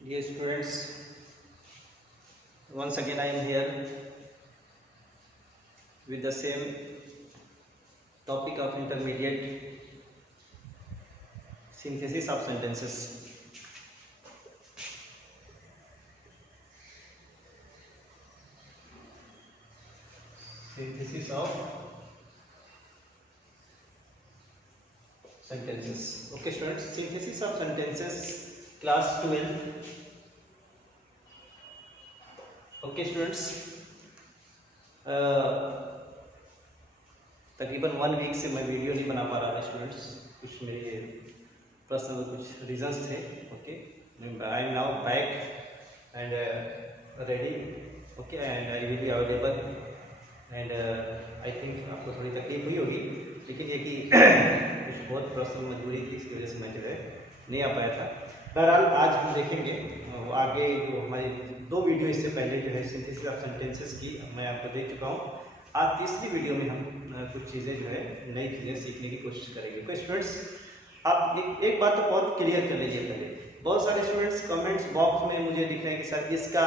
Dear students, once again I am here with the same topic of intermediate synthesis of sentences. Synthesis of sentences. Okay, students, synthesis of sentences, class 12. Okay students, तकरीबन 1 week से मैं video नहीं बना पा रहा था students. कुछ मेरे पर्सनल कुछ रीजंस थे। Okay, I am now back and ready. Okay, and I will be available and I think आपको थोड़ी तकलीफ हुई होगी, लेकिन ये कि कुछ बहुत पर्सनल मजबूरी थी, इसकी वजह से मैं जो है नहीं आ पाया था। बहरहाल आज हम देखेंगे आगे जो हमारी 2 वीडियो इससे पहले जो है सिंथेसिस ऑफ सेंटेंसेस की मैं आपको दे चुका हूँ। आज तीसरी वीडियो में हम कुछ चीज़ें जो है नई चीज़ें सीखने की कोशिश करेंगे। कोई स्टूडेंट्स आप एक बात तो बहुत क्लियर कर लीजिए पहले। बहुत सारे स्टूडेंट्स कमेंट्स बॉक्स में मुझे लिख रहे हैं कि सर इसका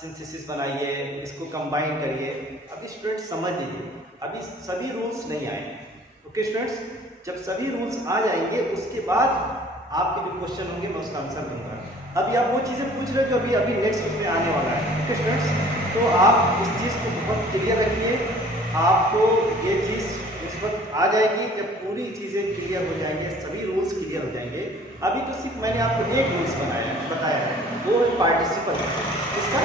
सिंथेसिस बनाइए, इसको कंबाइन करिए। अभी स्टूडेंट्स समझ लीजिए, अभी सभी रूल्स नहीं आए। ओके स्टूडेंट्स, जब सभी रूल्स आ जाएंगे उसके बाद आपके जो क्वेश्चन होंगे मैं उसका आंसर दूंगा। अभी आप वो चीज़ें पूछ रहे हो जो अभी नेक्स्ट उसमें आने वाला है। ओके स्टूडेंट्स, तो आप इस चीज़ को बहुत क्लियर रखिए। आपको ये चीज़ उस वक्त आ जाएगी जब पूरी चीज़ें क्लियर हो जाएंगे, सभी रूल्स क्लियर हो जाएंगे। अभी तो सिर्फ मैंने आपको एक रूल्स बताया है, वो है पार्टिसिपल। इसका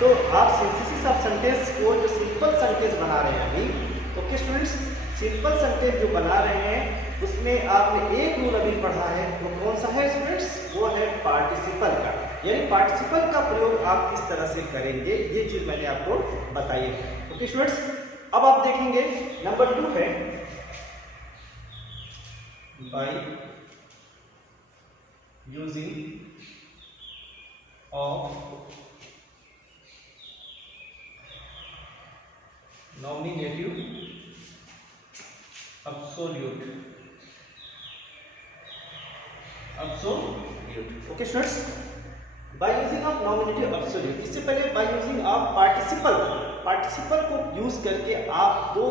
तो आप सिंथेसिस ऑफ सेंटेंस को जो सिंपल सेंटेंस बना रहे हैं अभी। ओके स्टूडेंट्स, सिंपल सेंटेंस जो बना रहे हैं उसमें आपने एक रूल अभी पढ़ा है, वो कौन सा है स्टूडेंट्स? वो है पार्टिसिपल का। यानी पार्टिसिपल का प्रयोग आप किस तरह से करेंगे, ये चीज मैंने आपको बताई है। ओके स्टूडेंट्स, अब आप देखेंगे नंबर 2 है by using of nominative absolute। Okay students, by using of nominative absolute. इससे पहले बाय यूजिंग ऑफ पार्टिसिपल को यूज करके आप दो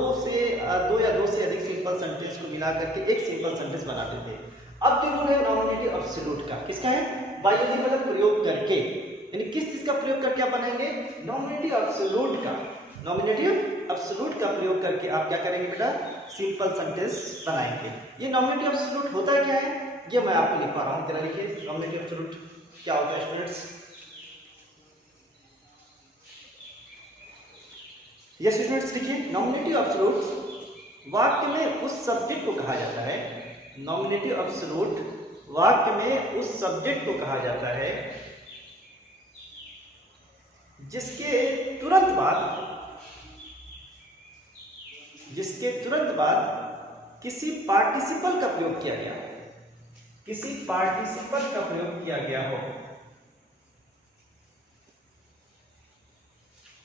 या दो से अधिक सिंपल सेंटेंस को मिला करके एक सिंपल सेंटेंस बनाते थे। अब जो रूल है नॉमिनेटिव एब्सोल्यूट का, किसका है? बाय यूजिंग मतलब प्रयोग करके, यानी किस चीज का प्रयोग करके आप बनाएंगे? नॉमिनेटिव एब्सोल्यूट का। नॉमिनेटिव एब्सोल्यूट का प्रयोग करके आप क्या करेंगे बेटा? सिंपल सेंटेंस बनाएंगे। ये नॉमिनेटिव एब्सोल्यूट होता है क्या है, ये मैं आपको लिख पा रहा हूं। जरा लिखिए नॉमिनेटिव एब्सोल्यूट क्या होता है स्टूडेंट्स। यस स्टूडेंट्स, लिखिए नॉमिनेटिव एब्सोल्यूट वाक्य में उस सब्जेक्ट को कहा जाता है। नॉमिनेटिव एब्सोल्यूट वाक्य में उस सब्जेक्ट को कहा जाता है जिसके तुरंत बाद किसी पार्टिसिपल का प्रयोग किया गया, किसी पार्टिसिपल का प्रयोग किया गया हो,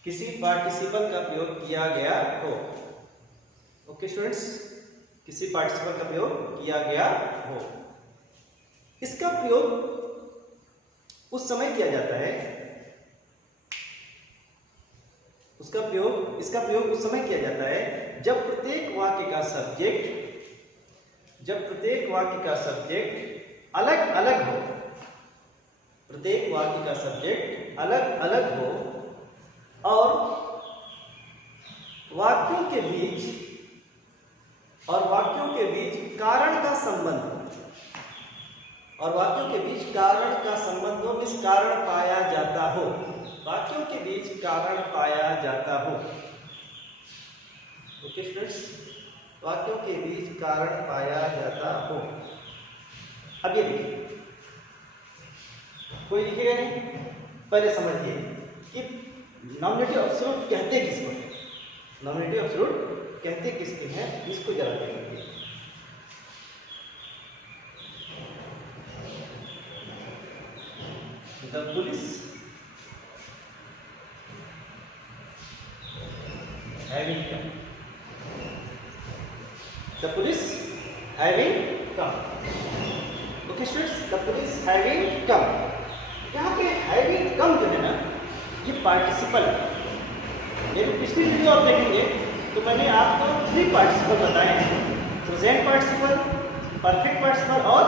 किसी पार्टिसिपल का प्रयोग किया गया हो। ओके स्टूडेंट्स, किसी पार्टिसिपल का प्रयोग किया गया हो। इसका प्रयोग उस समय किया जाता है, इसका प्रयोग उस समय किया जाता है जब प्रत्येक वाक्य का सब्जेक्ट अलग अलग हो। प्रत्येक वाक्य का सब्जेक्ट अलग अलग हो और वाक्यों के बीच कारण का संबंध हो, निष्कारण पाया जाता हो। वाक्यों के बीच कारण पाया जाता हो। ओके स्टूडेंट्स, वाक्यों के बीच कारण पाया जाता हो। अब ये देखिए, कोई लिखेगा नहीं, पहले समझिए कि नॉमिनेटिव एब्सोल्यूट कहते किसको? नॉमिनेटिव एब्सोल्यूट कहते किसके हैं, इसको जरा देखिए। The police having come, the police having come। Okay students, the police having come। यहाँ पे हैविंग कम जो है ना, ये पार्टिसिपल है। मेरी पिछली वीडियो आप देखेंगे तो मैंने आपको 3 पार्टिसिपल बताए हैं, प्रेजेंट पार्टिसिपल, परफेक्ट पार्टिसिपल और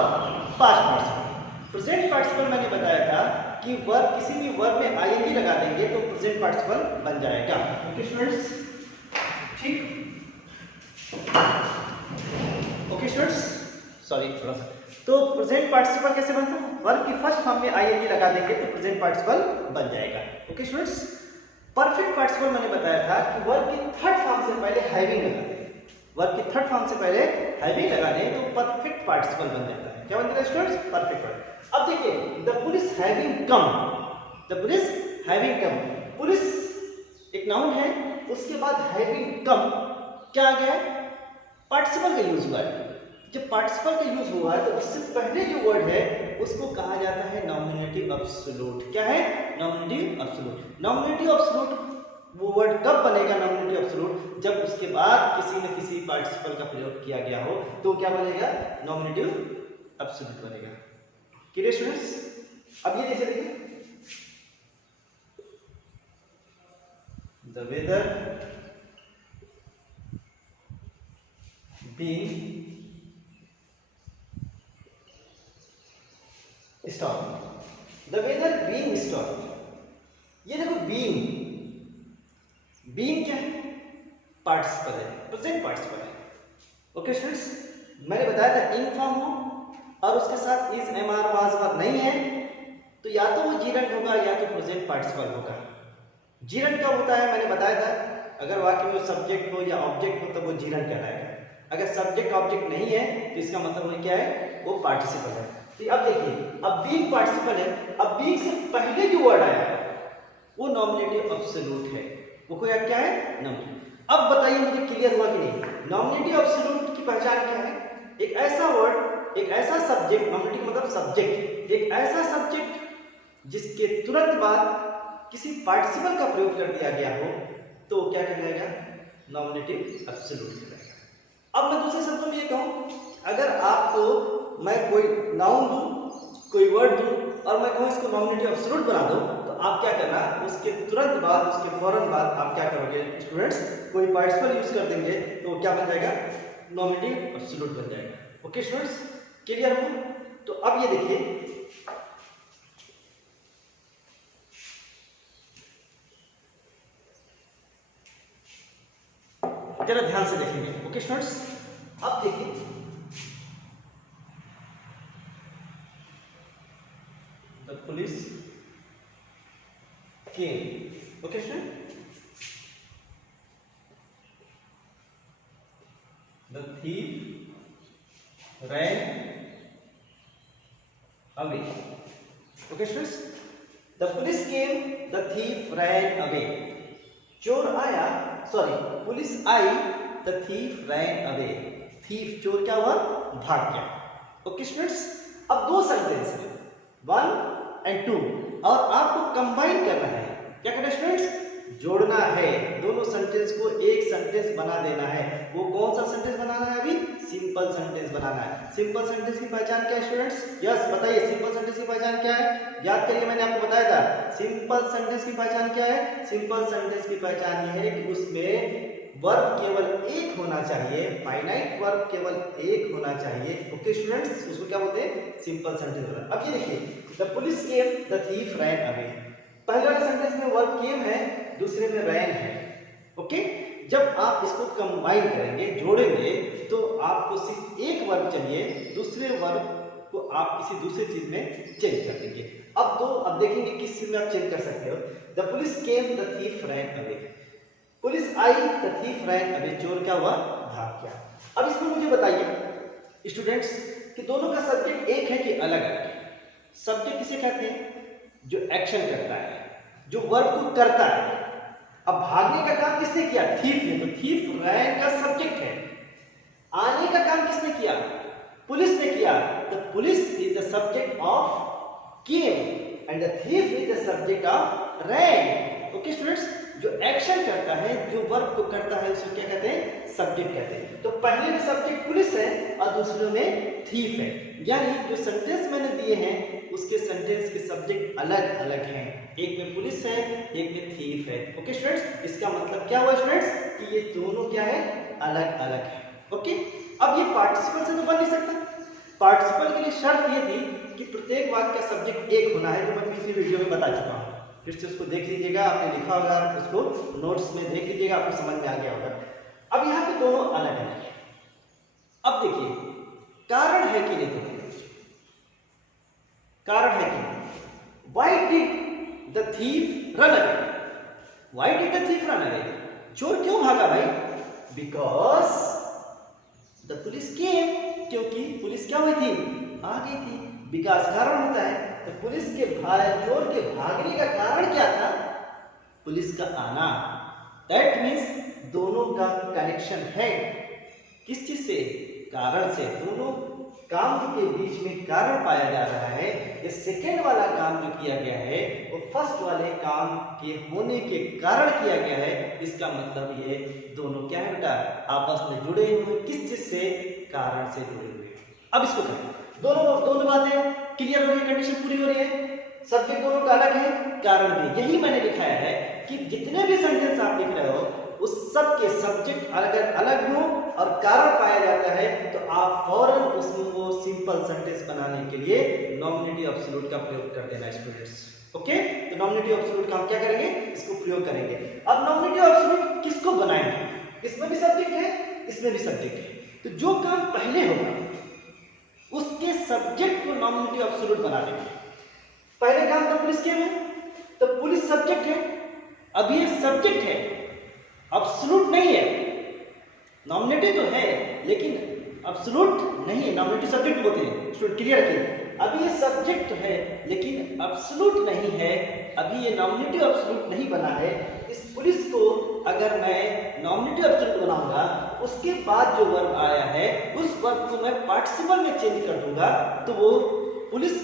पास्ट पार्टिसिपल। प्रेजेंट पार्टिसिपल मैंने बताया था कि वर्ब, किसी भी वर्ब में आईएनजी लगा देंगे तो प्रेजेंट पार्टिसिपल बन जाएगा। ओके स्टूडेंट्स, ठीक, ओके स्टूडेंट्स, सॉरी थोड़ा सा। तो प्रेजेंट पार्टिसिपल कैसे बनता है? वर्ब की फर्स्ट फॉर्म में आईएनजी लगा देंगे तो प्रेजेंट पार्टिसिपल बन जाएगा। ओके स्टूडेंट्स, परफेक्ट पार्टिसिपल मैंने बताया था कि वर्ब की थर्ड फॉर्म से पहले हैविंग लगा दें, वर्ब की थर्ड फॉर्म से पहले हैविंग लगा दें तो परफेक्ट पार्टिसिपल बन जाता है। क्या बन जाता है स्टूडेंट्स? Perfect participle. अब देखिए, the police having come, the police having come, police एक नाउन है, उसके बाद हैविंग कम क्या आ गया है? पार्टिसिपल का यूज हुआ है। जब पार्टिसिपल का यूज हुआ है तो उससे पहले जो वर्ड है उसको कहा जाता है नॉमिनेटिव एब्सोल्यूट। क्या है? Nominative absolute. नॉमिनेटिव एब्सोल्यूट वो वर्ड कब बनेगा नॉमिनेटिव एब्सोल्यूट? जब उसके बाद किसी न किसी पार्टिसिपल का प्रयोग किया गया हो तो क्या बनेगा? नॉमिनेटिव एब्सोल्यूट बनेगा। Clear students? अब ये देखिए, the weather being storm, the weather being storm। ये देखो बीइंग, बीइंग क्या है? पार्टिसिपल है, प्रेजेंट पार्टिसिपल है। ओके स्टूडेंट्स, मैंने बताया था इन फॉर्म हो और उसके साथ इज, एम, आर, वाज, वर नहीं है तो या तो वो जीरंड होगा या तो प्रेजेंट पार्टिसिपल होगा। जीरंड कब होता है? मैंने बताया था अगर वाक्य में सब्जेक्ट हो या ऑब्जेक्ट हो तब वो जीरंड कहलाएगा। अगर सब्जेक्ट ऑब्जेक्ट नहीं है तो इसका मतलब वो क्या है? वो पार्टिसिपल है। तो अब देखिए, अब बीइंग पार्टिसिपल है, अब बीइंग से पहले जो वर्ड आया वो नॉमिनेटिव एब्सोल्यूट है। वो कोई क्या है? नॉमिनेटिव। अब बताइए मुझे क्लियर हुआ कि नहीं? नॉमिनेटिव एब्सोल्यूट की पहचान क्या है? एक ऐसा वर्ड, एक ऐसा सब्जेक्ट, नॉमिनेटिव मतलब सब्जेक्ट, एक ऐसा सब्जेक्ट जिसके तुरंत बाद किसी पार्टिसिपल का प्रयोग कर दिया गया हो तो क्या कहलाएगा? नॉमिनेटिव एब्सोल्यूट कहलाएगा। अब मैं दूसरे शब्दों में ये कहूं, अगर आपको मैं कोई नाउन दूं, कोई वर्ड दूं और मैं कहूं इसको नॉमिनेटिव एब्सोल्यूट बना दो तो आप क्या करना? उसके तुरंत बाद, उसके फौरन बाद आप क्या करोगे स्टूडेंट्स? कोई पार्टिसिपल यूज कर देंगे तो क्या बन जाएगा? नॉमिनेटिव एब्सोल्यूट बन जाएगा। ओके स्टूडेंट्स, क्लियर हो? तो अब ये देखिए, जरा ध्यान से देखेंगे। ओके स्टूडेंट्स, अब देखिए, the police came, okay student, the thief ran away। okay students, the police came, the thief ran away। चोर आया, sorry, police I, the thief ran away। thief चोर क्या हुआ? भाग गया। ओके स्टूडेंट्स, अब दो सेंटेंस है, 1 एंड 2 और आपको कंबाइन करना है। क्या करना है स्टूडेंट्स? जोड़ना है, दोनों सेंटेंस को एक सेंटेंस बना देना है। वो कौन सा सेंटेंस बनाना है? अभी सिंपल सेंटेंस बनाना है। सिंपल सेंटेंस की पहचान क्या है स्टूडेंट्स? यस बताइए, सिंपल सेंटेंस की पहचान क्या है? याद करिए, मैंने आपको बताया था सिंपल सेंटेंस की पहचान क्या है? सिंपल सेंटेंस की पहचान ये है कि उसमें वर्ब केवल एक होना चाहिए, फाइनाइट वर्ब केवल एक होना चाहिए। ओके स्टूडेंट्स, उसको क्या बोलते हैं? Simple sentence. अब ये देखिए, the police came, the thief ran away. पहले वाले सेंटेंस में वर्ब केम है, दूसरे में रैन है। ओके, जब आप इसको कंबाइन करेंगे, जोड़ेंगे तो आपको सिर्फ एक वर्ब चाहिए, दूसरे वर्ब को आप किसी दूसरे चीज में चेंज कर देंगे। अब देखेंगे किस चीज में आप चेंज कर सकते हो। The police came, the thief ran away. Police I, the thief ran away. चोर क्या हुआ? भाग गया। अब इसमें मुझे बताइए स्टूडेंट्स कि दोनों का सब्जेक्ट एक है कि अलग अलग? सब्जेक्ट किसे कहते हैं? जो एक्शन करता है, जो वर्ब को करता है। अब भागने का काम किसने किया? थीफ ने। तो थीफ रैन का सब्जेक्ट है। आने का काम किसने किया? पुलिस ने किया। The police is the subject of came and the thief is the subject of ran. Okay students, जो एक्शन करता है, जो वर्क को करता है, उसको क्या कहते हैं? सब्जेक्ट कहते हैं। तो पहले में सब्जेक्ट पुलिस है और दूसरे में थीफ है, यानी जो सेंटेंस मैंने दिए हैं उसके सेंटेंस के सब्जेक्ट अलग अलग हैं। एक में पुलिस है, एक में थीफ है। ओके स्टूडेंट्स, इसका मतलब क्या हुआ स्टूडेंट्स कि ये दोनों क्या है? अलग अलग है। ओके, अब ये पार्टिसिपल से तो बन नहीं सकता। पार्टिसिपल के लिए शर्त ये थी कि प्रत्येक वाक्य का सब्जेक्ट एक होना है, जो मैं पिछली वीडियो में बता चुका हूँ। फिर से उसको देख लीजिएगा, आपने लिखा होगा, उसको नोट्स में देख लीजिएगा, आपको समझ में आ गया होगा। अब यहाँ पे दोनों अलग है। अब देखिए, कारण है कि नहीं? तो कारण है कि नहीं? Why did the thief run away? Why did the thief run away? चोर क्यों भागा भाई? Because the police came, क्योंकि पुलिस क्या हुई थी? आ गई थी। विकास कारण होता है, तो पुलिस के चोर के भागने का कारण क्या था? पुलिस का आना। दैट मीन्स दोनों का कनेक्शन है। किस चीज से? कारण से। दोनों काम के बीच में कारण पाया जा रहा है। ये सेकेंड वाला काम जो किया गया है वो फर्स्ट वाले काम के होने के कारण किया गया है। इसका मतलब ये दोनों क्या है बेटा? आपस में जुड़े हुए। किस चीज से? कारण से जुड़े हुए। अब इसको करें, दोनों बातें क्लियर हो रही है, कंडीशन पूरी हो रही है, सब्जेक्ट दोनों का अलग है, कारण भी। यही मैंने लिखाया है कि जितने भी सेंटेंस आप लिख रहे हो उस सब के सब्जेक्ट अगर अलग हो और कारण पाया जाता है तो आप फौरन उसमें वो सिंपल सेंटेंस बनाने के लिए नॉमिनेटिव एब्सोल्यूट का प्रयोग कर देना स्टूडेंट्स। ओके, तो नॉमिनेटिव एब्सोल्यूट का हम क्या करेंगे? इसको प्रयोग करेंगे। अब नॉमिनेटिव एब्सोल्यूट किसको बनाएंगे? इसमें भी सब्जेक्ट है, इसमें भी सब्जेक्ट है। तो जो काम पहले होगा उसके सब्जेक्ट को नॉमिनेटिव एब्सोल्यूट बना देंगे। पहले काम तो पुलिस के में, तो पुलिस सब्जेक्ट है। अब ये सब्जेक्ट है, एब्सोल्यूट नहीं है। नॉमिनेटिव तो है लेकिन एब्सोल्यूट नहीं है। नॉमिनेटिव सब्जेक्ट होते हैं, स्टूडेंट क्लियर रखिए। अभी ये सब्जेक्ट है लेकिन एब्सोल्यूट नहीं है। अभी ये नॉमिनेटिव एब्सोल्यूट नहीं बना है। इस पुलिस को अगर मैं नॉमिनेटिव एब्सोल्यूट बनाऊंगा, उसके बाद जो वर्ब आया है उस वर्ब को मैं पार्टिसिपल में चेंज कर दूंगा, तो वो पुलिस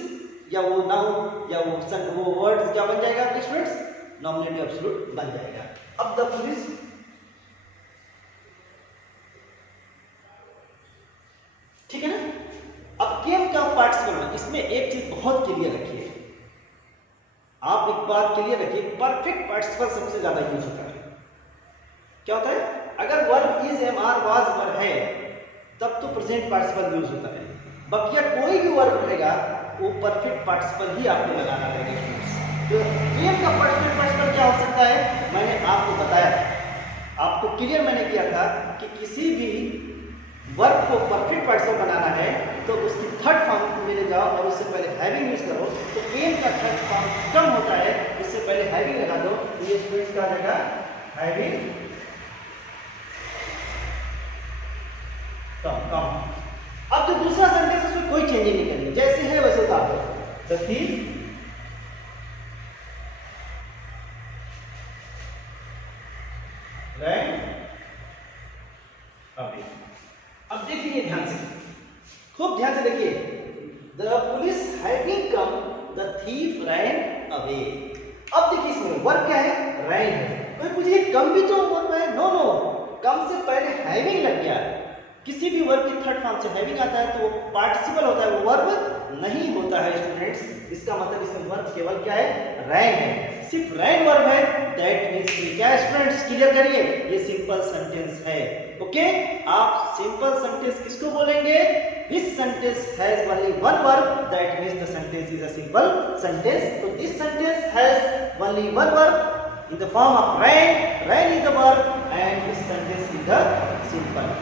या वो नाउन या वो वर्ड क्या बन जाएगा आपके स्टूडेंट्स? नॉमिनेटिव एब्सोल्यूट बन जाएगा। अब द पुलिस, ठीक है ना? अब केम का पार्टिसिपल में इसमें एक चीज बहुत क्लियर रखिए, आप एक बात क्लियर रखिए, परफेक्ट पार्टिसिपल सबसे ज्यादा यूज होता है। क्या होता है? अगर verb is, am, are, was, were है तब तो प्रेजेंट पार्टिसिपल यूज होता है। बकिया कोई भी वर्ब रहेगा वो परफेक्ट पार्टिसिपल ही आपको लगाना रहेगा। तो केम का परफेक्ट पार्टिसिपल क्या हो सकता है? मैंने आपको बताया, आपको क्लियर मैंने किया था कि किसी भी वर्ब को परफेक्ट पार्टिसिपल बनाना है तो उसकी थर्ड फॉर्म में ले जाओ और उससे पहले हैविंग यूज करो। तो केम का थर्ड फॉर्म कम होता है, उससे पहले हैविंग लगा दो, तो ये स्टूडेंट्स का आ जाएगा हैविंग कम। अब जो दूसरा सेंटेंस उसमें कोई चेंजिंग नहीं करनी, जैसे है वैसे उतार दो। The thief ran away. अब देखिए ध्यान से, खूब ध्यान से देखिए। The police having come, the thief ran away. अब देखिए इसमें वर्ब क्या है? रैन है। कोई पूछिए कम भी तो वर्ब है? नो नो, कम से पहले हैविंग लग गया। किसी भी वर्ब की थर्ड फॉर्म से हैविंग आता है तो वो पार्टिसिपल होता है, वो वर्ब नहीं होता है स्टूडेंट्स। इसका मतलब इसमें वर्ब केवल क्या है? रैन है। सिर्फ रैन वर्ब है, दैट मींस क्या है स्टूडेंट्स? क्लियर करिए, ये सिंपल सेंटेंस है। ओके, आप सिंपल सेंटेंस किसको बोलेंगे? This sentence has only one verb, that means the sentence is a simple sentence. तो this sentence has only one verb in the form of ran, ran is the verb and this sentence is the simple.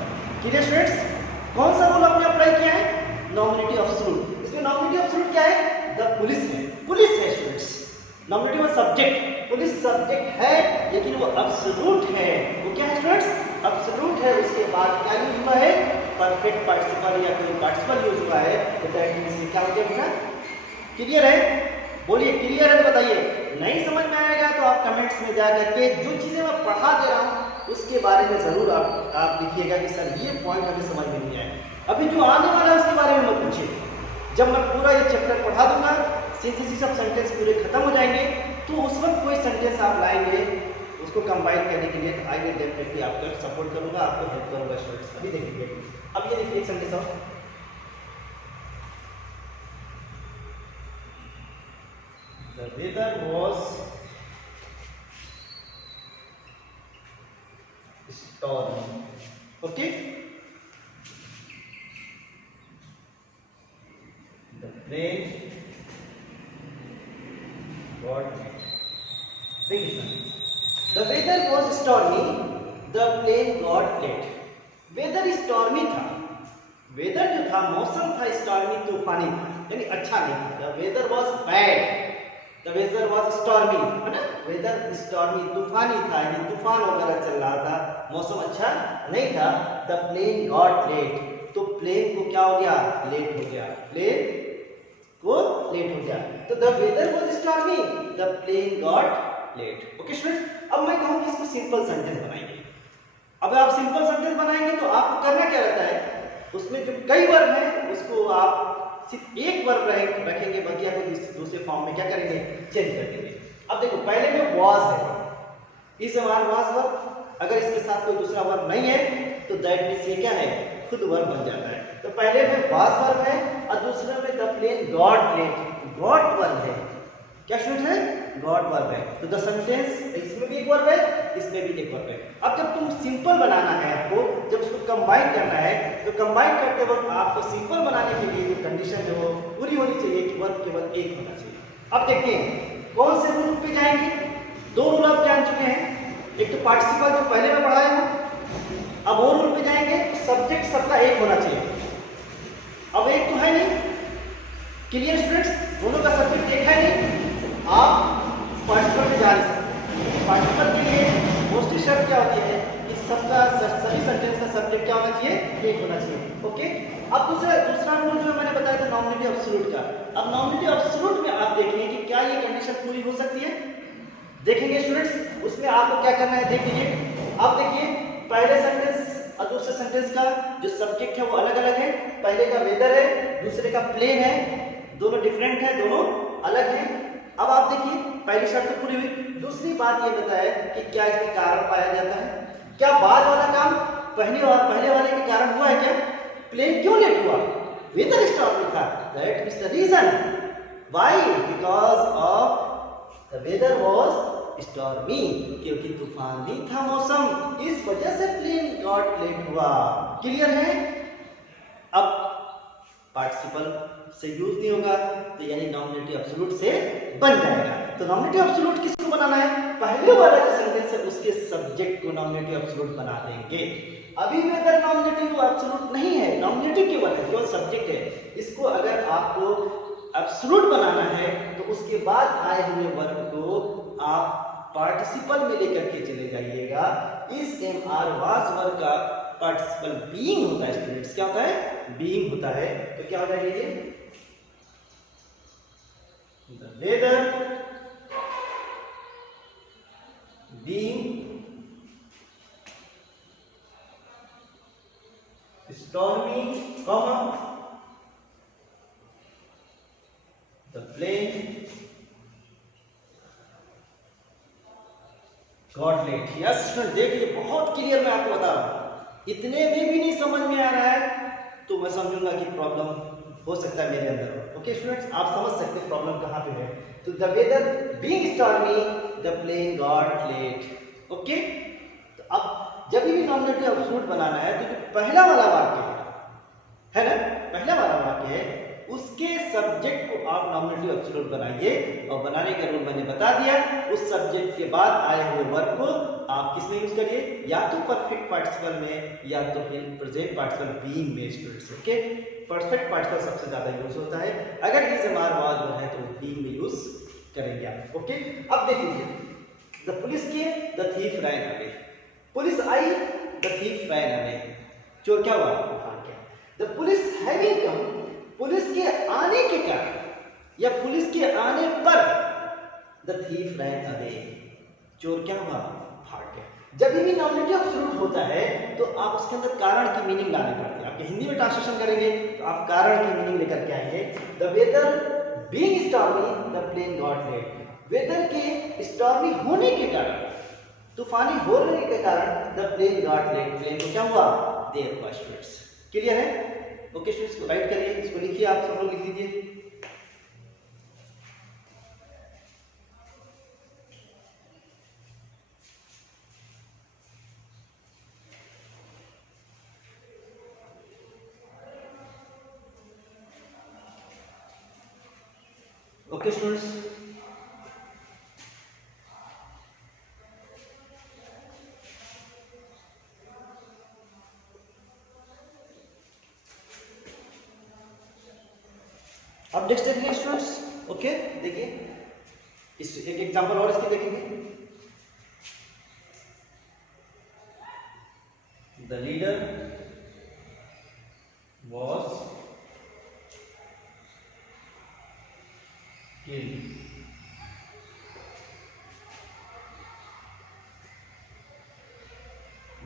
Clear students? कौन सा rule आपने apply किया है? Nominative absolute. इसमें nominative absolute क्या है? The police है, police है students. Nominative subject, police subject है लेकिन वो एब्सोल्यूट है। वो क्या है स्टूडेंट्स? एब्सोल्यूट है। उसके बाद क्या यूज हुआ है? परफेक्ट पार्टिसिपल या कोई पार्टिसिपल यूज हुआ है, तो दैट मींस क्या हो जाएगा? क्लियर है? बोलिए क्लियर है तो बताइए। नहीं समझ में आएगा तो आप कमेंट्स में जा करके जो चीजें मैं पढ़ा दे रहा हूँ उसके बारे में जरूर आप लिखिएगा कि सर ये पॉइंट हमें समझ में नहीं आया। अभी जो आने वाला है उसके बारे में मत पूछिए। जब मैं पूरा ये चैप्टर पढ़ा दूंगा, सिंथेसिस ऑफ सेंटेंस पूरे खत्म हो जाएंगे, तो उस वक्त कोई सेंटेंस आप लाएंगे उसको कंबाइन करने के लिए आई विल डेफिनेटली आपका सपोर्ट करूंगा, आपको हेल्प करूंगा स्टूडेंट्स। अभी देखिए, अब ये देखिए एक सेंटेंस और, the weather was stormy, okay, the plane got, देखिए the weather was stormy, the plane got late. Weather stormy था, वेदर जो था मौसम था स्टॉर्मी तूफानी था, यानी अच्छा नहीं था। The weather was bad, the weather was stormy, है ना, वेदर स्टॉर्मी तूफानी था, यानी तूफान वगैरह चल रहा था, मौसम अच्छा नहीं था। द प्लेन गॉट लेट, तो प्लेन को क्या हो गया, लेट हो गया, प्लेन को लेट हो गया। तो the weather was stormy, the plane got late. Okay students, अब मैं कहूँ कि इसको सिंपल सेंटेंस बनाएंगे। अब आप सिंपल सेंटेंस बनाएंगे तो आपको करना क्या रहता है, उसमें जो कई वर्ब हैं उसको आप सिर्फ एक वर्ब रखेंगे, बाकी आप दूसरे फॉर्म में क्या करेंगे, चेंज कर देंगे। अब देखो पहले में वॉज है, इस हमारा वॉज वर्ब, अगर इसके साथ कोई दूसरा वर्ब नहीं है तो दैट मींस ये क्या है, खुद वर्ब बन जाता है। तो पहले में वॉज वर्ब है और दूसरे में the plane got late, got verb है, क्या स्टूडेंट है, गॉट वर्ब है। तो द सेंटेंस, इसमें भी एक वर्ब है, इसमें भी एक वर्ब है। अब जब तुम सिंपल बनाना है आपको, जब उसको कंबाइन करना है, तो कंबाइन करते वक्त आपको सिंपल बनाने के लिए जो कंडीशन जो पूरी होनी चाहिए कि वर्ब केवल एक होना चाहिए। अब देखते हैं कौन से रूल पे जाएंगे, दो रूल आप जान चुके हैं, एक तो पार्टिसिपल जो पहले में पढ़ाया हूं, अब वो रूल पे जाएंगे, सब्जेक्ट सबका एक होना चाहिए। अब एक तो है नहीं, क्लियर स्टूडेंट्स, दोनों का सब्जेक्ट एक है नहीं, आप पार्टिसिपल में जा नहीं सकते। पार्टिसिपल के लिए मोस्टली शर्त क्या होती है कि सबका सभी सेंटेंस का सब्जेक्ट क्या होना चाहिए, एक होना चाहिए, ओके। अब दूसरा रूल जो मैंने बताया था नॉमिनेटिव एब्सोल्यूट का, अब नॉमिनेटिव एब्सोल्यूट में आप देखिए कि क्या ये कंडीशन पूरी हो सकती है, देखेंगे स्टूडेंट्स। उसमें आपको क्या करना है, देख लीजिए। अब देखिए पहले सेंटेंस और दूसरे सेंटेंस का जो सब्जेक्ट है वो अलग अलग है, पहले का वेदर है, दूसरे का प्लेन है, दोनों डिफरेंट है, दोनों अलग है। अब आप देखिए पहली शर्त तो पूरी हुई, दूसरी बात ये बताया कि क्या इसमें कारण पाया जाता है, क्या बाद वाला काम पहले वाले के कारण हुआ है, क्या प्लेन क्यों लेट हुआ, वेदर स्टॉर्मी था, that is the reason why, because of the weather was stormy, क्योंकि तूफानी था मौसम, इस वजह से प्लेन गॉट लेट हुआ। क्लियर है। अब पार्टिसिपल से यूज नहीं होगा तो यानी नॉमिनेटिव एब्सोल्यूट से बन जाएगा। तो नॉमिनेटिव एब्सोल्यूट किसको बनाना है, पहले वाला जो सेंटेंस है उसके सब्जेक्ट को नॉमिनेटिव एब्सोल्यूट बना देंगे। अभी भी अगर नॉमिनेटिव एब्सोल्यूट नहीं है, नॉमिनेटिव केवल है, केवल सब्जेक्ट है, इसको अगर आपको एब्सोल्यूट बनाना है तो उसके बाद आए हुए वर्ब को आप पार्टिसिपल में लेकर के चले जाइएगा। इस एम-आर वाज वर्ब का पार्टिसिपल बीइंग होता है स्टूडेंट्स, क्या होता है, बीइंग होता है। तो क्या होता है लीजिए, the weather being stormy, the plane got late। Yes student, देखिए बहुत क्लियर मैं आपको बता रहा हूं, इतने में भी नहीं समझ में आ रहा है तो मैं समझूंगा कि प्रॉब्लम हो सकता है मेरे अंदर। ओके स्टूडेंट्स, आप समझ सकते हैं प्रॉब्लम कहां पे है। तो the weather being stormy, the plane got late. Okay, तो अब जब भी नॉमिनेटिव एब्सोल्यूट बनाना है तो जो पहला वाला वाक्य है ना, पहला वाला वाक्य है, उसके सब्जेक्ट को आप नॉमिनेटिव एब्सोल्यूट बनाइए, और बनाने का रूल मैंने बता दिया। उस सब्जेक्ट के बाद आए हुए वर्ब को आप किस में यूज करिए, या तो परफेक्ट पार्टिसिपल में या तो फिर प्रेजेंट पार्टिसिपल बीइंग में स्टूडेंट्स। ओके, परफेक्ट पार्टिसिपल सबसे ज्यादा यूज होता है, अगर इस हमारा वाज है तो बीइंग में यूज करेंगे आप। ओके, अब देख लीजिए, the police came, the thief ran away. Police I, the thief ran away, चोर क्या हुआ, भाग गया। The police having come, police के आने के कारण या पुलिस के आने पर द थीफ रैन अवे, चोर क्या हुआ, भाग गया। जब भी नॉमिनेटिव एब्सोल्यूट होता है तो आप उसके अंदर कारण की मीनिंग लाने पड़ते हैं। आप हिंदी में ट्रांसलेशन करेंगे तो आप कारण की मीनिंग लेकर के आएंगे। The weather being stormy, the plane got late, weather के स्टॉर्मी होने के कारण तूफानी होने के कारण the plane got late, plane को क्या हुआ, देर हुआ स्टूडेंट्स। क्लियर है? ओके स्टूडेंट्स, को राइट करिए, इसको लिखिए, आप सब लोग लिख लीजिए। ओके स्टूडेंट्स, अब नेक्स्ट देखेंगे स्टूडेंट्स। ओके देखिए, इस एक एग्जांपल और इसकी देखेंगे। The leader was killed,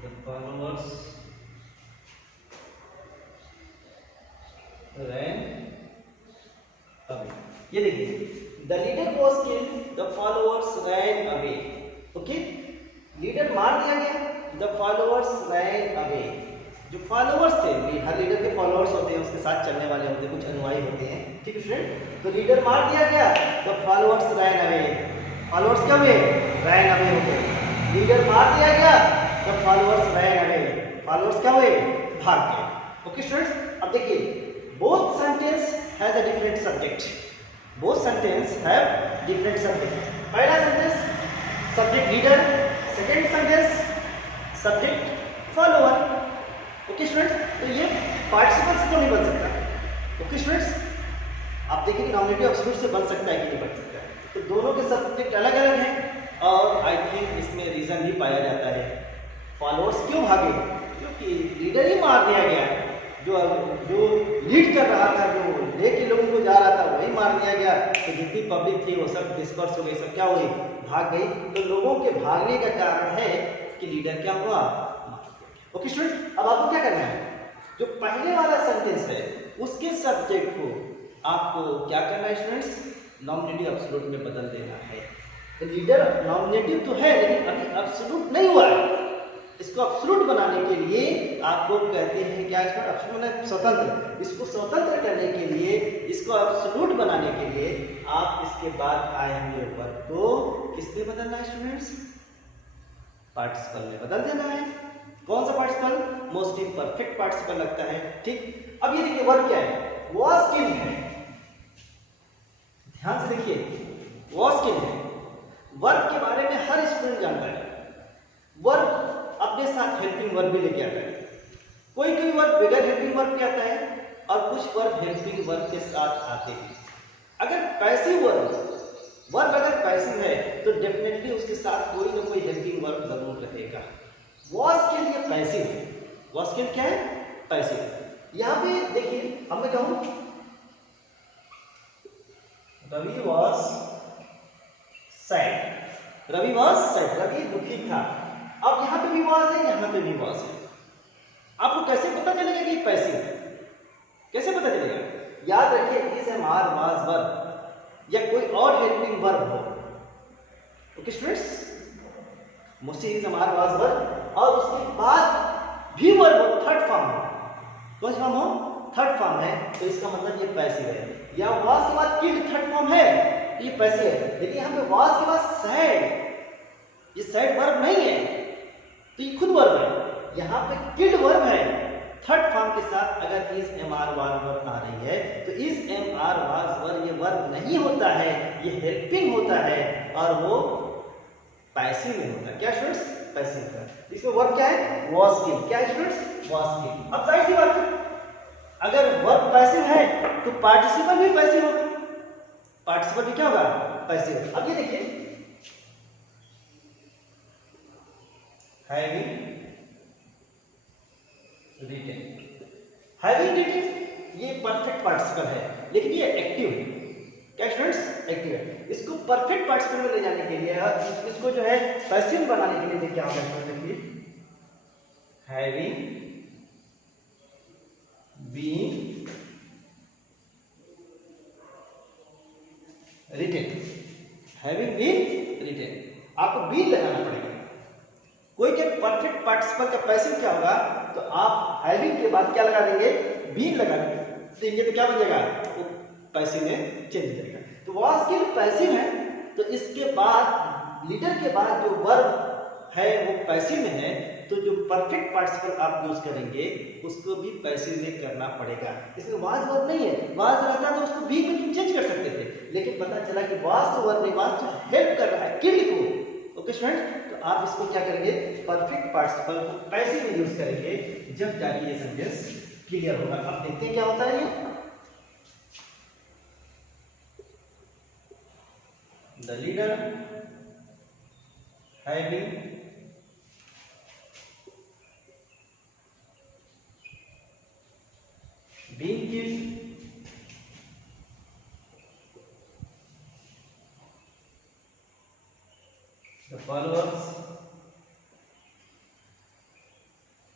the followers ran away। ये देखिए, the leader was killed, the followers ran away. Okay, leader मार दिया गया, द फॉलोअर्स रैन अवे। जो फॉलोअर्स थे, हर लीडर के फॉलोअर्स होते हैं, उसके साथ चलने वाले होते हैं, कुछ अनुयायी होते हैं, ठीक है स्टूडेंट। तो लीडर मार दिया गया, the followers ran away. Followers क्या हुए, रैन अवे हो गए। लीडर मार दिया गया, the followers ran away. Followers क्या हुए, भाग गए। ओके स्टूडेंट्स, अब देखिए, both sentence has a different subject, both sentence have different subject। पहला sentence subject leader, second sentence subject follower. Okay students, तो ये पार्टिसिपल से तो नहीं बन सकता। ओके स्टूडेंट्स, आप देखिए कि नॉमिनेटिव एब्सोल्यूट से बन सकता है कि नहीं बन सकता है। तो दोनों के सब्जेक्ट अलग अलग हैं और आई थिंक इसमें रीजन भी पाया जाता है। फॉलोअर्स क्यों भागे, क्योंकि लीडर ही मार दिया गया, जो लीड कर रहा था, जो लेके लोगों को जा रहा था, वही मार दिया गया। तो जितनी पब्लिक थी वो सब डिस्पर्स हो गई, सब क्या हुई, भाग गई। तो लोगों के भागने का कारण है कि लीडर क्या हुआ, मार दिया। ओके स्टूडेंट, अब आपको क्या करना है, जो पहले वाला सेंटेंस है उसके सब्जेक्ट को आपको क्या करना है स्टूडेंट्स, नॉमिनेटिव एब्सोल्यूट में बदल देना है। तो लीडर नॉमिनेटिव तो है लेकिन अभी एब्सोल्यूट नहीं हुआ है। इसको एब्सोल्यूट बनाने के लिए आपको कहते हैं क्या, इसको एब्सोल्यूट माने स्वतंत्र। इसको स्वतंत्र करने के लिए, इसको एब्सोल्यूट बनाने के लिए आप इसके बाद आए हुए वर्ब को किसमें बदलना है स्टूडेंट्स, पार्टिसिपल में बदल देना है। कौन सा पार्टिसिपल, मोस्ट इम्परफेक्ट पार्टिसिपल लगता है, ठीक। अब ये देखिए वर्ब क्या है, वॉज किल्ड है। ध्यान से देखिए, वॉज किल्ड है। वर्ब के बारे में हर स्टूडेंट जानता है। वर्ब अपने साथ हेल्पिंग वर्ब भी लेके आता है। कोई कोई वर्ब बगैर हेल्पिंग वर्ब के आता है और कुछ वर्ब हेल्पिंग वर्ब के साथ आते हैं। अगर पैसिव वर्ब अगर पैसिव है तो डेफिनेटली उसके साथ कोई ना कोई हेल्पिंग वर्ब जरूर रहेगा। वॉज के लिए पैसिव है, वॉज के लिए क्या है, पैसिव। यहां पे देखिए, अब मैं कहूं Ravi was sad, Ravi was sad, Ravi दुखी था। अब यहाँ पे भी वॉज है, यहाँ पे भी वॉज है। आपको कैसे पता चलेगा कि पैसिव है, कैसे पता चलेगा, याद रखिए is am are was verb या कोई और हेल्पिंग वर्ब हो। Okay students, mostly is am are was verb और उसके बाद भी वर्ब हो, थर्ड फॉर्म हो। कौन सा फॉर्म हो, थर्ड फॉर्म है, तो इसका मतलब ये पैसिव है। या वाज के बाद किल्ड थर्ड फॉर्म है तो ये पैसिव है। लेकिन यहाँ पे वाज के बाद सैड, ये सैड वर्ब नहीं है तो ये खुद वर्ब है। यहाँ पे किल्ड वर्ब है, थर्ड फॉर्म के साथ अगर is am are was verb आ रही है तो is am are was verb ये वर्ब नहीं होता है, ये हेल्पिंग होता है और वो पैसिव में होता है। क्या स्टूडेंट्स, पैसिव का। इसमें वर्ब क्या है, वाज किल्ड। क्या है स्टूडेंट्स, वाज किल्ड। अब जाहिर सी बात है अगर वर्ब पैसिव है तो पार्टिसिपल भी पैसिव होगा, पार्टिसिपल भी क्या होगा, पैसिव। अब ये देखिए, हैविंग रिटेन, हैविंग रिटेन ये परफेक्ट पार्टिसिपल है लेकिन ये एक्टिव है। क्या स्टूडेंट्स, एक्टिव है। इसको परफेक्ट पार्टिसिपल में ले जाने के लिए, इसको जो है पैसिव बनाने के लिए क्या होगा स्टूडेंट, देखिए having been written, having been written. आपको बीन लगाना पड़ेगा, पार्टिसिपल का पैसिव क्या होगा, तो आप हैविंग के बाद क्या लगा देंगे, बीन लगा देंगे, तो क्या बन जाएगा, वो पैसिव में चेंज हो जाएगा। तो वाज किल्ड पैसिव है, तो इसके बाद लीडर के बाद जो वर्ब है वो पैसिव में है, तो जो परफेक्ट पार्टिसिपल आप यूज करेंगे उसको भी पैसिव में करना पड़ेगा। इसमें वाज वर्ब नहीं है, वाज रहता तो उसको बी में तुम चेंज कर सकते थे, लेकिन पता चला कि वाज तो वर्ब नहीं, वाज तो हेल्प कर रहा है किल्ड को। ओके स्टूडेंट्स, तो आप इसको क्या करेंगे, परफेक्ट पार्टिसिपल को पैसिव में यूज करेंगे, जब जाके ये सेंटेंस क्लियर होगा। अब देखते हैं क्या होता है ये। The leader having been killed, the followers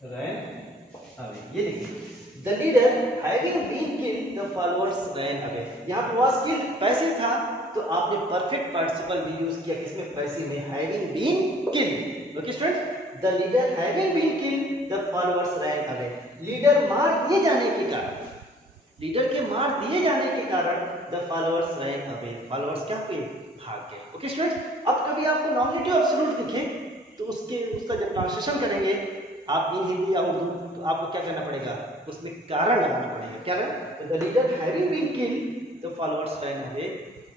ran away। ये देखिए, the leader having been killed, the followers ran away। यहाँ पे was killed पैसिव था, तो आपने परफेक्ट पार्टिसिपल भी यूज किया, किसमें, पैसिव में, having been killed। Okay student, the leader having been killed, the followers ran away। Leader मार दिए जाने के कारण, लीडर के मार दिए जाने के कारण the followers ran away, followers क्या हुए, भाग गए। ओके स्टूडेंट्स, अब कभी आपको नॉमिनेटिव एब्सोल्यूट दिखे तो उसका जब ट्रांसलेशन करेंगे आप इन हिंदी या उर्दू, तो आपको क्या करना पड़ेगा, उसमें कारण लगाना पड़ेगा। क्या है, the leader having been killed the followers ran away,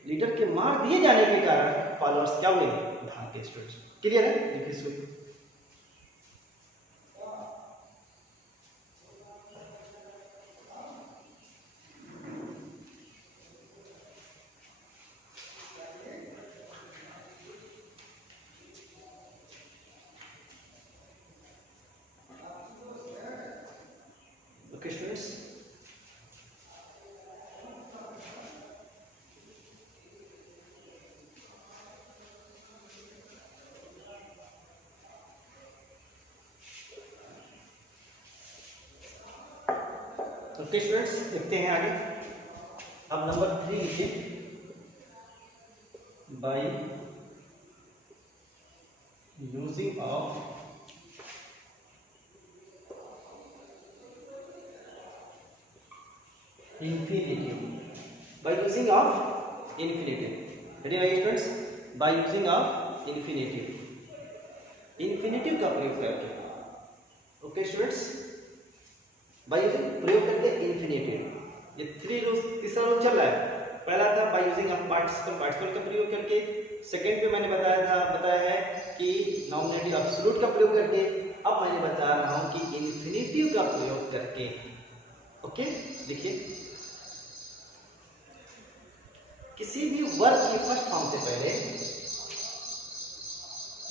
leader के मार दिए जाने के कारण फॉलोअर्स क्या हुए, भाग गए। स्टूडेंट्स क्लियर है, देखिए students, ओके स्टूडेंट्स, देखते हैं आगे। अब नंबर 3 लिखिए, by using of infinitive, by using of infinitive। ready है students, by using of infinitive, infinitive का प्रयोग करके। ओके स्टूडेंट्स, by using प्रयोग करके infinitive। ये 3 रूल्स, तीसरा रूल चल रहा है। पहला था by using of participle, participle का प्रयोग करके। सेकंड पे मैंने बताया है कि नॉमिनेटिव एब्सोल्यूट का प्रयोग करके। अब मैंने बता रहा हूं कि इंफिनिटिव का प्रयोग करके। ओके, देखिए, किसी भी वर्ब की फर्स्ट फॉर्म से पहले,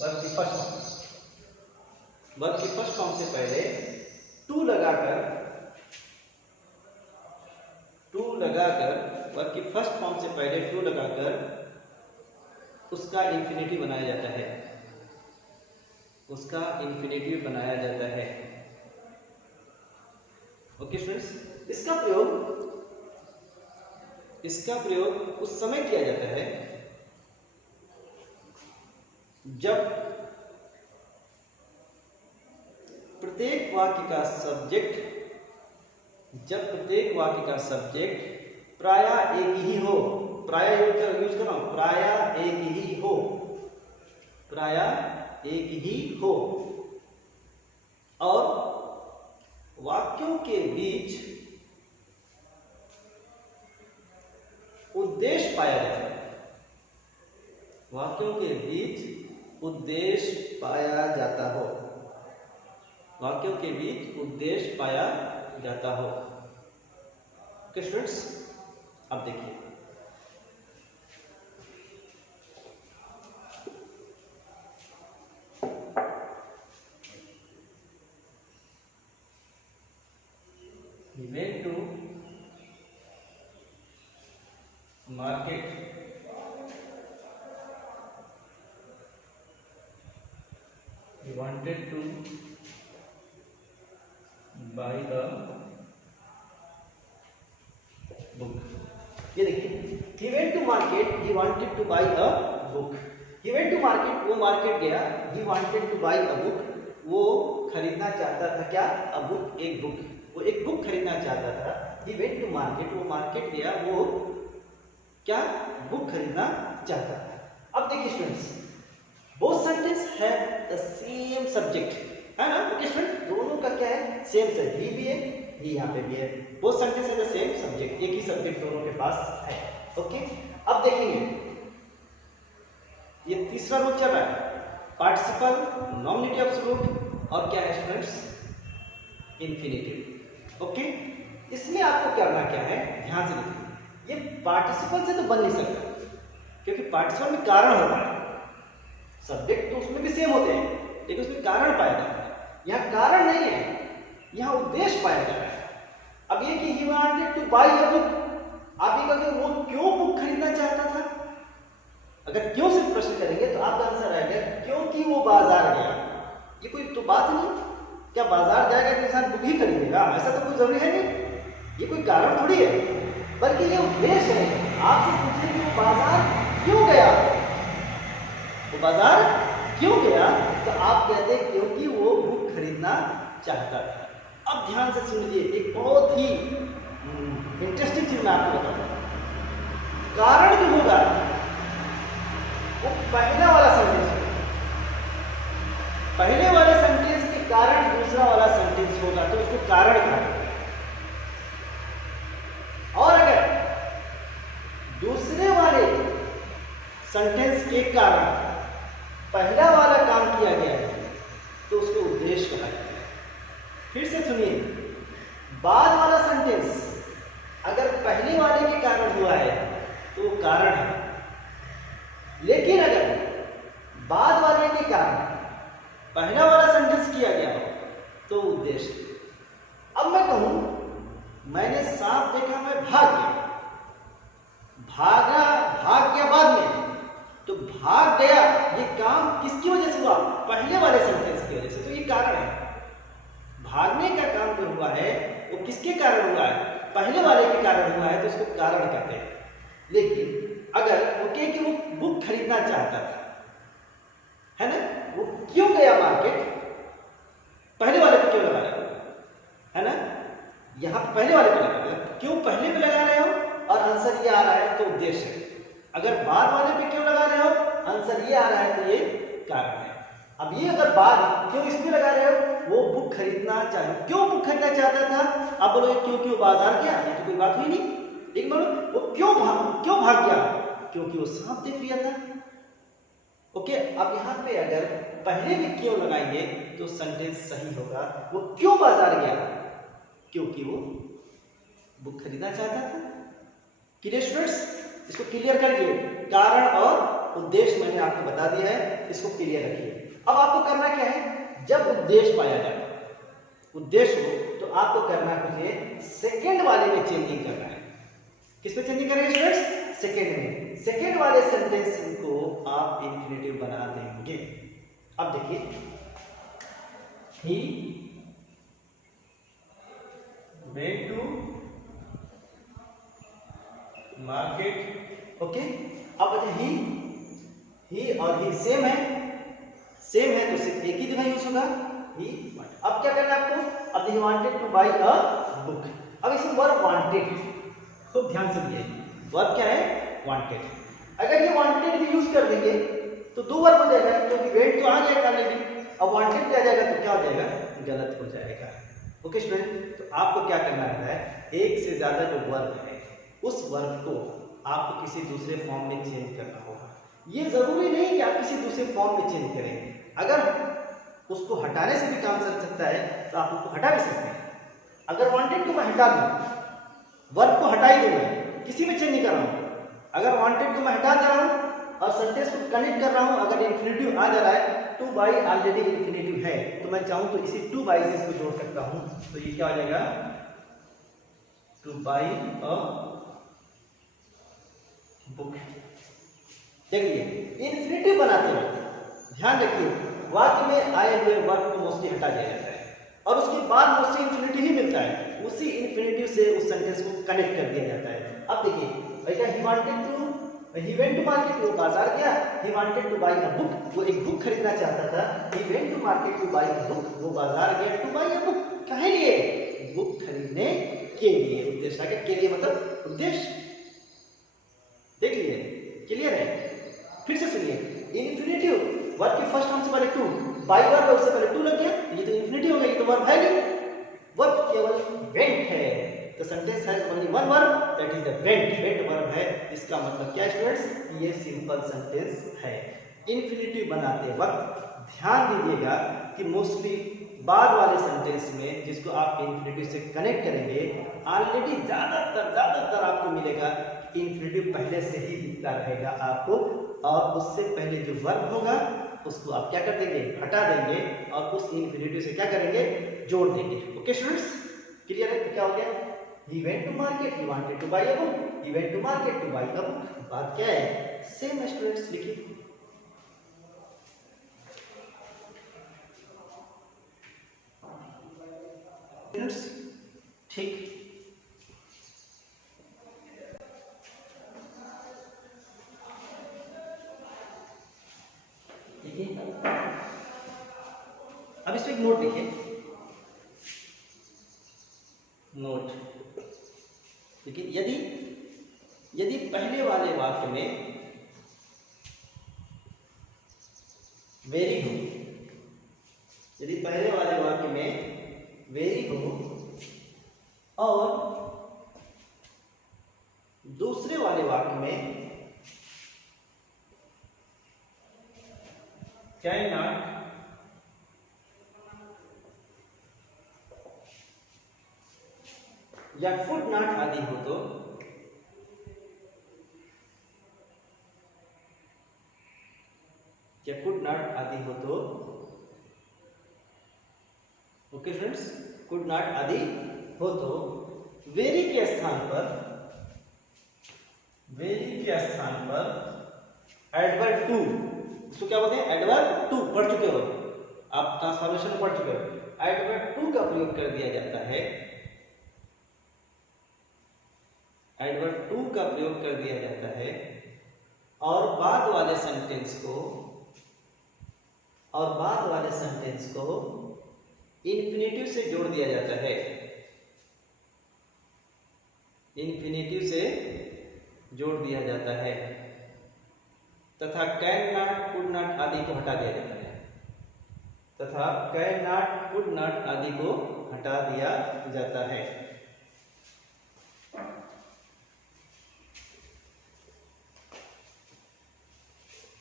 वर्ब की फर्स्ट फॉर्म से पहले टू लगाकर, वर्ब की फर्स्ट फॉर्म से पहले टू लगाकर उसका इंफिनिटिव बनाया जाता है, उसका इंफिनिटिव बनाया जाता है। ओके स्टूडेंट्स, इसका प्रयोग उस समय किया जाता है जब प्रत्येक वाक्य का सब्जेक्ट प्रायः एक ही हो, प्रायः यूज कर रहा हूं, प्रायः एक ही हो और वाक्यों के बीच उद्देश्य पाया जाता है, वाक्यों के बीच उद्देश्य पाया जाता हो, वाक्यों के बीच उद्देश्य पाया जाता हो। ओके स्टूडेंट्स, अब देखिए, he went to market, he wanted to buy a book। ये देखिए, he went to market, he wanted to buy a book। he went to market, वो मार्केट गया, he wanted to buy a book, वो खरीदना चाहता था क्या? A book, एक बुक। वो एक बुक खरीदना चाहता था। ही वेंट टू मार्केट, वो मार्केट गया, वो क्या? बुक खरीदना चाहता था। अब देखिए students, both sentence have the same subject, है ना? ओके स्टूडेंट, दोनों का क्या है? सेम से ही भी है, ही यहाँ पे भी है। बोथ सेंटेंस है द सेम सब्जेक्ट, एक ही सब्जेक्ट दोनों के पास है। ओके, अब देखेंगे ये तीसरा रूल चल रहा है, पार्टिसिपल, नॉमिनेटिव एब्सोल्यूट और क्या है स्टूडेंट्स? इंफिनिटिव। ओके, इसमें आपको करना क्या है? ध्यान से देखिए, ये पार्टिसिपल से तो बन नहीं सकता, क्योंकि पार्टिसिपल में कारण होता है। सब्जेक्ट तो उसमें भी सेम होते हैं, लेकिन उसमें कारण पाया जाता है। यहाँ कारण नहीं है, यहाँ उद्देश्य पाया जा रहा है। अब ये कि he wanted to buy a book, आप ये कहोगे वो क्यों बुक खरीदना चाहता था? अगर क्यों से प्रश्न करेंगे तो आपका आंसर आएगा क्योंकि वो बाजार गया। ये कोई तो बात नहीं, क्या बाजार जाएगा तो इंसान बुक ही खरीदेगा? ऐसा तो कोई जरूरी है नहीं, ये कोई कारण थोड़ी है, बल्कि ये उद्देश्य है। आपसे पूछे कि वो बाजार क्यों गया, वो बाजार क्यों गया, तो आप कहते हैं क्योंकि वो बुक खरीदना चाहता था। अब ध्यान से सुनिए, एक बहुत ही इंटरेस्टिंग चीज मैं आपको बताऊंगा। कारण जो होगा वो पहला वाला सेंटेंस होगा, पहले वाले सेंटेंस के कारण दूसरा वाला सेंटेंस होगा तो उसको कारण कहा जाएगा। और अगर दूसरे वाले सेंटेंस के कारण पहला वाला काम किया गया है तो उसको उद्देश्य कहा जाएगा। फिर से सुनिए, बाद वाला सेंटेंस अगर पहले वाले के कारण हुआ है तो वो कारण है, लेकिन अगर बाद वाले के कारण पहला वाला सेंटेंस किया गया हो तो उद्देश्य। अब मैं कहूं मैंने सांप देखा, मैं भाग गया, भागा, भाग गया बाद में, तो भाग गया ये काम किसकी वजह से हुआ? पहले वाले सेंटेंस की वजह से, तो ये कारण है। भागने का काम जो हुआ है वो किसके कारण हुआ है? पहले वाले के कारण हुआ है, तो उसको कारण कहते हैं। लेकिन अगर वो कहे कि वो बुक खरीदना चाहता था, है ना, वो क्यों गया मार्केट? पहले वाले पे क्यों लगा रहे हो, है ना? यहां पहले वाले पे लगा रहे हो, क्यों पहले पे लगा रहे हो और आंसर ये आ रहा है तो उद्देश्य है। अगर बाद वाले पे क्यों लगा रहे हो, आंसर ये आ रहा है तो ये कारण है। अब ये अगर बाद क्यों इसमें लगा रहे हो, वो बुक खरीदना चाहे, क्यों बुक खरीदना चाहता था? आप बोलोगे क्योंकि वो बाजार गया, ये तो कोई बात हुई नहीं। लेकिन बोलो वो क्यों भाग गया? क्योंकि वो सांप देख लिया था। ओके, अब यहाँ पे अगर पहले में क्यों लगाएंगे तो सेंटेंस सही होगा। वो क्यों बाजार गया? क्योंकि वो बुक खरीदना चाहता था। क्लियर स्टूडेंट्स, इसको क्लियर करिए, कारण और उद्देश्य मैंने आपको बता दिया है, इसको क्लियर रखिए। अब आपको करना क्या है? जब उद्देश्य पाया जाए, उद्देश्य हो तो आपको करना कुछ है, सेकेंड वाले में चेंजिंग करना है। किस पे चेंजिंग करेंगे स्टूडेंट्स? सेकेंड में। सेकेंड वाले सेंटेंस को आप इंफिनिटिव बना देंगे। अब देखिए, he went to market. Okay, अब ही और ही सेम है, सेम है तो सिर्फ एक ही जगह यूज होगा, ही। अब क्या करना है आपको? अब he wanted to buy a book. अब इसमें वर्ब वांटेड, खूब ध्यान से दिए, वर्ब क्या है? वांटेड। अगर ये वांटेड भी यूज कर देंगे तो दो वर्ब हो जाएगा, क्योंकि वेट तो आ जाएगा ऑलरेडी, अब वांटेड भी आ जाएगा तो क्या हो जाएगा? गलत हो जाएगा। ओके स्टूडेंट, तो आपको क्या करना है? एक से ज्यादा जो वर्ब है उस वर्ब को आपको किसी दूसरे फॉर्म में चेंज करना होगा। ये जरूरी नहीं कि आप किसी दूसरे फॉर्म में चेंज करें, अगर उसको हटाने से भी काम चल सकता है तो आप उसको हटा भी सकते हैं। अगर वांटेड को मैं हटा दूं, वर्ब को हटा ही दूं, मैं किसी में चेंज नहीं कर रहा हूं। अगर वांटेड को मैं हटा दे रहा हूं और सेंटेंस को कनेक्ट कर रहा हूं, अगर इंफिनिटिव आ जा रहा है, टू बाई ऑलरेडी इंफिनिटिव है, तो मैं चाहूं तो इसी टू बाई से इसको जोड़ सकता हूं, तो ये क्या हो जाएगा? To buy a book. देखिए, इंफिनिटिव बनाते वक्त ध्यान रखिए, वाक्य में आए हुए वर्ब को मोस्टली हटा दिया जाता है और उसके बाद मोस्टली इंफिनिटिव ही मिलता है, उसी इंफिनिटिव से उस सेंटेंस को कनेक्ट कर दिया जाता है। अब देखिए, he wanted to he went to market, वो बाजार गया। He wanted to buy a book, वो एक बुक खरीदना चाहता था। He went to market to buy a book, वो बाजार गया टू बाई अ बुक, काहे लिए? बुक खरीदने के लिए। उद्देश्य के लिए मतलब उद्देश्य। देख लिए, क्लियर है? फिर से सुनिए, इन्फिनेटिव वर्ब के फर्स्ट फॉर्म से पहले टू, बाई वर्ब है उससे पहले टू लग गया, ये तो इन्फिनेटिव हो गया, ये तो वर्ब है नहीं। वर्ब केवल वेंट है। The sentence has only one verb, that is the went. Went verb है, इसका मतलब क्या स्टूडेंट्स? ये सिंपल सेंटेंस है। इन्फिनेटिव बनाते वक्त ध्यान दीजिएगा कि मोस्टली बाद वाले सेंटेंस में जिसको आप इन्फिनेटिव से कनेक्ट करेंगे, ऑलरेडी ज्यादातर आपको मिलेगा इन्फिनेटिव पहले से ही दिखता रहेगा आपको, और उससे पहले जो वर्ब होगा उसको आप क्या कर देंगे? हटा देंगे, और उस इन्फिनेटिव से क्या करेंगे? जोड़ देंगे। ओके स्टूडेंट्स, क्लियर है? तो क्या हो गया? He went to market, he wanted to buy a book. He went to market to buy a book. बात क्या है? सेम है स्टूडेंट्स, लिखिए। ठीक, अब इसमें एक नोट लिखिए, नोट। लेकिन यदि पहले वाले वाक्य में वेरी हो, यदि पहले वाले वाक्य में वेरी हो और दूसरे वाले वाक्य में कैन नॉट या कुड नॉट आदि हो तो या कुड नॉट आदि हो तो, ओके फ्रेंड्स, कुड नॉट आदि हो तो वेरी के स्थान पर एडवर्ब टू, इसको क्या बोलते हैं? एडवर्ब टू, पढ़ चुके हो आप, ट्रांसफॉर्मेशन पढ़ चुके हो। एडवर्ब टू का प्रयोग कर दिया जाता है, एडवर्ब टू का प्रयोग कर दिया जाता है, और बाद वाले सेंटेंस को इन्फिनेटिव से जोड़ दिया जाता है, इन्फिनेटिव से जोड़ दिया जाता है, तथा कैन नॉट, कुड नॉट आदि को हटा दिया जाता है, तथा कैन नॉट, कुड नॉट आदि को हटा दिया जाता है।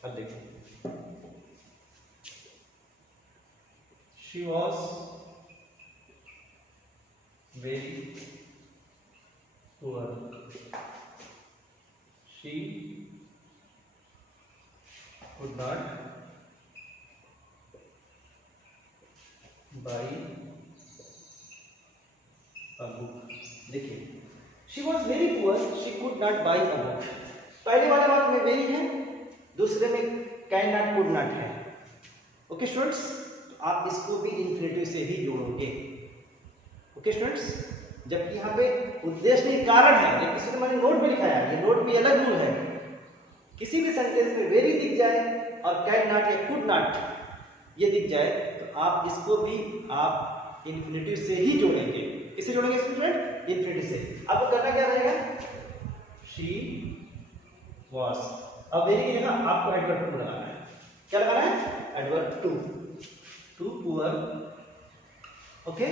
अब देखिए, she was very poor, she could not buy a book। देखिए, she was very poor, she could not buy a book। पहले वाले वाक्य में वेरी है, दूसरे में कैन नॉट, कुड नॉट है। ओके स्टूडेंट्स, तो आप इसको भी इन्फिनेटिव से ही जोड़ोगे। ओके स्टूडेंट्स, जबकि यहाँ पे उद्देश्य नहीं कारण है, जबकि इसमें मैंने नोट में लिखा है, ये नोट भी अलग रूल है। किसी भी सेंटेंस में वेरी दिख जाए और कैन नॉट या कुड नॉट ये दिख जाए, तो आप इसको भी आप इन्फिनेटिव से ही जोड़ेंगे। किसे जोड़ेंगे स्टूडेंट? इन्फिनेटिव से। आपको करना क्या रहेगा? शी वॉज, अब वेरी की जगह आपको एडवर्ब टू लगाना है। क्या लगाना है? Adverb too. Too poor, okay,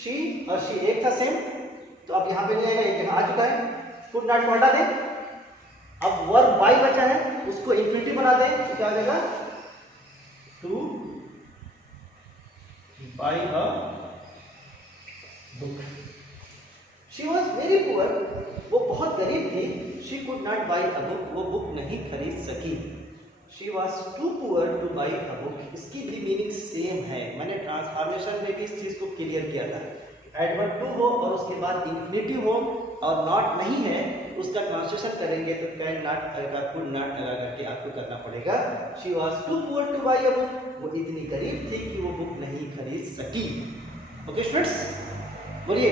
she और शी एक था सेम, तो अब यहाँ पे नहीं आएगा, एक जगह आ चुका है। कुड नॉट को हटा दें, अब वर्ब बाई बचा है, उसको इन्फिनिटिव बना दें, तो क्या हो जाएगा? To buy a book. She was very poor, वो बहुत गरीब थी। She could not buy a book, वो बुक नहीं खरीद सकी। She was too poor to buy a book, इसकी भी मीनिंग सेम है। मैंने ट्रांसफॉर्मेशन में भी इस चीज को क्लियर किया था। एडवर्ब टू हो और उसके बाद इन्फिनेटिव हो और नॉट नहीं है, उसका ट्रांसलेशन करेंगे तो कैन नॉट लगा, कुड नॉट लगा करके आपको करना पड़ेगा। She was too poor to buy a book, वो इतनी गरीब थी कि वो बुक नहीं खरीद सकी। ओके स्टूडेंट्स, बोलिए।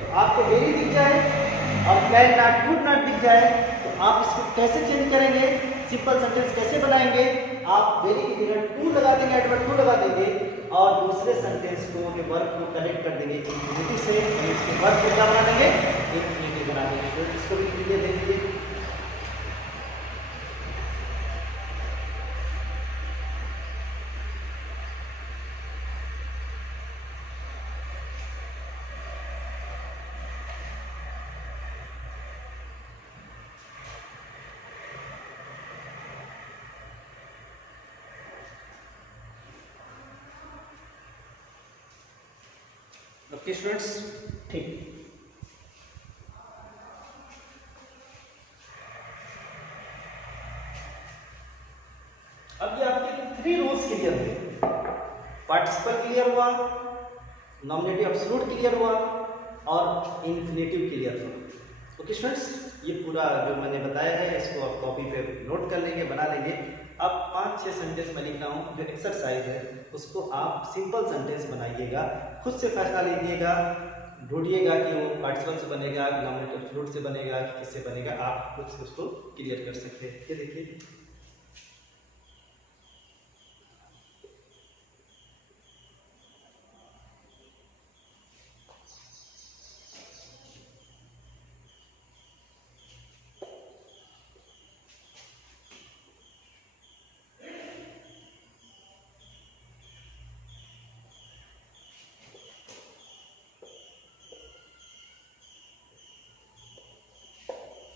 तो आपको वेरी दिख जाए और कैन नॉट, कुड नॉट दिख जाए, तो आप इसको कैसे चेंज करेंगे, सिंपल सेंटेंस कैसे बनाएंगे, आप वेरी की जगह टू लगा देंगे, एडवर्ब टू लगा देंगे और दूसरे सेंटेंस को के वर्ब को कनेक्ट कर देंगे इंफिनिटी से, इसके वर्ब को क्या बना देंगे, इंफिनिटी बना देंगे। तो इसको भी क्लियर देख लीजिए। ओके स्टूडेंट्स, ठीक। अब ये आपके 3 रूल्स क्लियर हुए, पार्टिसिपल क्लियर हुआ, नॉमिनेटिव एब्सोल्यूट क्लियर हुआ और इन्फिनेटिव क्लियर हुआ। ओके स्टूडेंट्स, ये पूरा जो मैंने बताया है इसको आप कॉपी पे नोट कर लेंगे, बना लेंगे। अब 5-6 सेंटेंस मैं लिख रहा हूँ, जो एक्सरसाइज है उसको आप सिंपल सेंटेंस बनाइएगा, खुद से फैसला लीजिएगा, ढूंढिएगा कि वो पार्टिसिपल से बनेगा, नॉमिनेटिव एब्सोल्यूट से बनेगा, किससे बनेगा, आप खुद से उसको क्लियर कर सकते हैं। ये देखिए,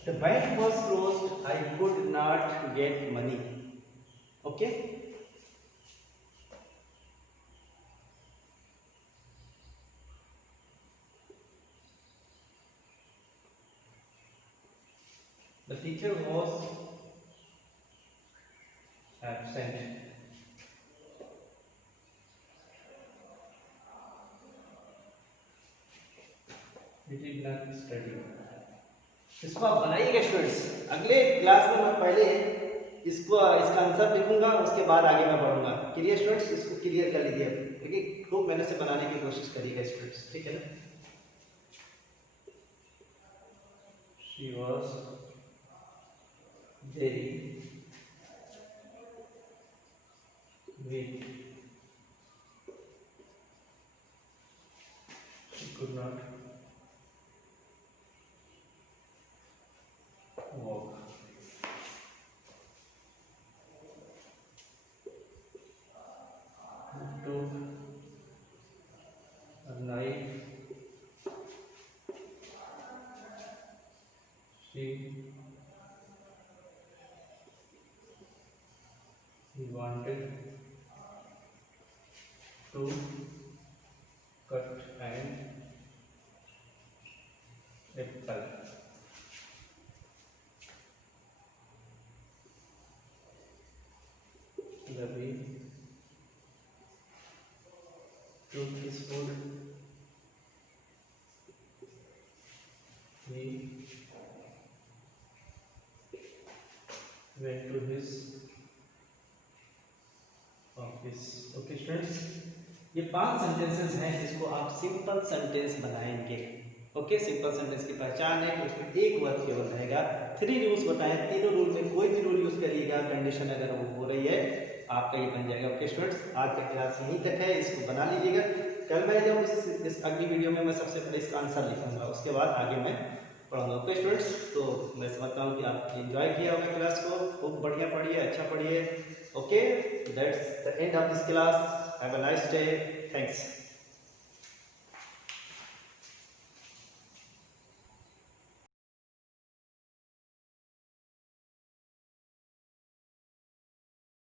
the bank was closed, I could not get money. Okay. The teacher was absent. We did not study. इसको आप बनाइएगा स्टूडेंट्स। अगले क्लास में मैं पहले इसको इसका आंसर लिखूंगा, उसके बाद आगे मैं बढ़ूंगा। क्लियर स्टूडेंट्स, इसको क्लियर कर लीजिए। देखिए खूब मेहनत से बनाने की कोशिश करिएगा स्टूडेंट्स, ठीक है ना। She was very weak. She could not walk. He took a knife. He wanted to cut an apple. Ravi took his food. He went to his office. Okay students, ये 5 सेंटेंसेस हैं जिसको आप simple sentence बनाएंगे। Okay, simple sentence की पहचान है कि उसमें एक वर्ड केवल रहेगा। 3 रूल्स बताएं, तीनों रूल में कोई भी रूल यूज करिएगा, कंडीशन अगर वो हो रही है आपका ये बन जाएगा। ओके स्टूडेंट्स, आज का क्लास यहीं तक है, इसको बना लीजिएगा। कल मैं जब इस अगली वीडियो में मैं सबसे पहले इसका आंसर लिखूंगा, उसके बाद आगे मैं पढ़ूंगा। ओके स्टूडेंट्स, तो मैं समझता हूँ कि आप एंजॉय किया होगा क्लास को, खूब बढ़िया पढ़िए, अच्छा पढ़िए। Okay, that's the end of this class. Have a nice day, thanks.